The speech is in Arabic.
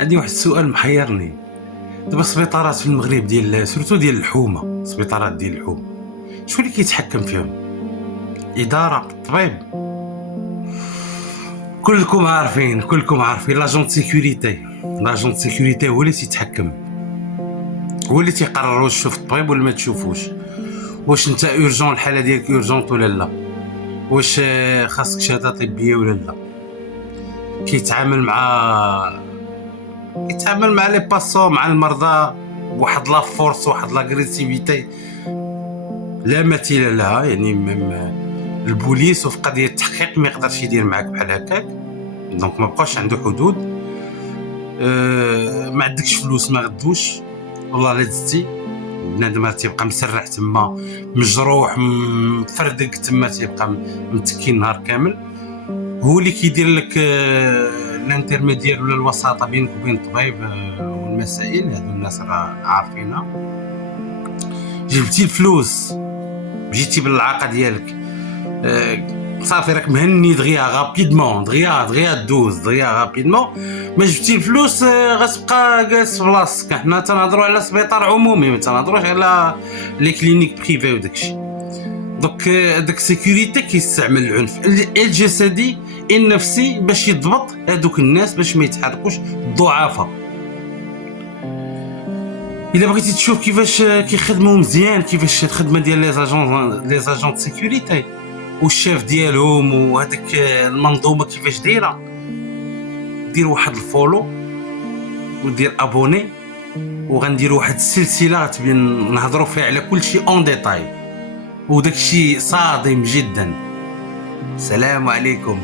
عندي واحد السؤال محيرني. دابا السبيطارات في المغرب ديال سورتو ديال الحومه، السبيطارات ديال الحومه، شكون اللي كيتحكم فيهم؟ الاداره، الطبيب؟ كلكم عارفين لاجون سيكوريتي هو اللي تيتحكم، هو اللي تيقرر واش تشوف الطبيب ولا ما تشوفوش، واش انت اورجون الحاله ديالك اورجونت ولا لا، واش خاصك شهاده طبيه ولا لا. كيتعامل مع لي باسون، مع المرضى بواحد لا فورس، واحد لاغريسيفيتي لا مثيل لها. يعني البوليس وفي قضيه التحقيق ما يقدرش يدير معاك بحال هكاك، دونك ما بقاش عنده حدود. ما عندكش فلوس ما غدوش، والله لا دزتي بنادم تيبقى مسرح تما، مجروح مفردق تما، تيبقى متكي نهار كامل. هو اللي كيدير لك الانترميديير ولا الوساطه بينك وبين الطبيب والمسائل هادو. الناس راه عارفينها. جبتي الفلوس، جيتي بالعاقه ديالك، صافي راك مهني دغيا غابيدمون، دغيا دوز دغيا غابيدمون. ما جبتي الفلوس غتبقى جالس في بلاصتك. حنا تنهضروا على سبيطار عمومي، ما تنهضروش على لي كلينيك بريفي وداكشي. دوك داك سيكوريتي كيستعمل العنف الجسدي النفسي باش يضبط هذوك الناس باش ما يتحركوش الضعفاء. الا بغيتي تشوف كيفاش كيخدموا مزيان، كيفاش الخدمه ديال لي زاجون سيكوريتي والشاف ديالهم وهذيك المنظومه كيفاش دايره، دير واحد الفولو ودير ابوني، وغندير واحد السلسله غتبين نهضروا فيها على كل شيء اون ديتاي، وداك الشيء صادم جدا. السلام عليكم.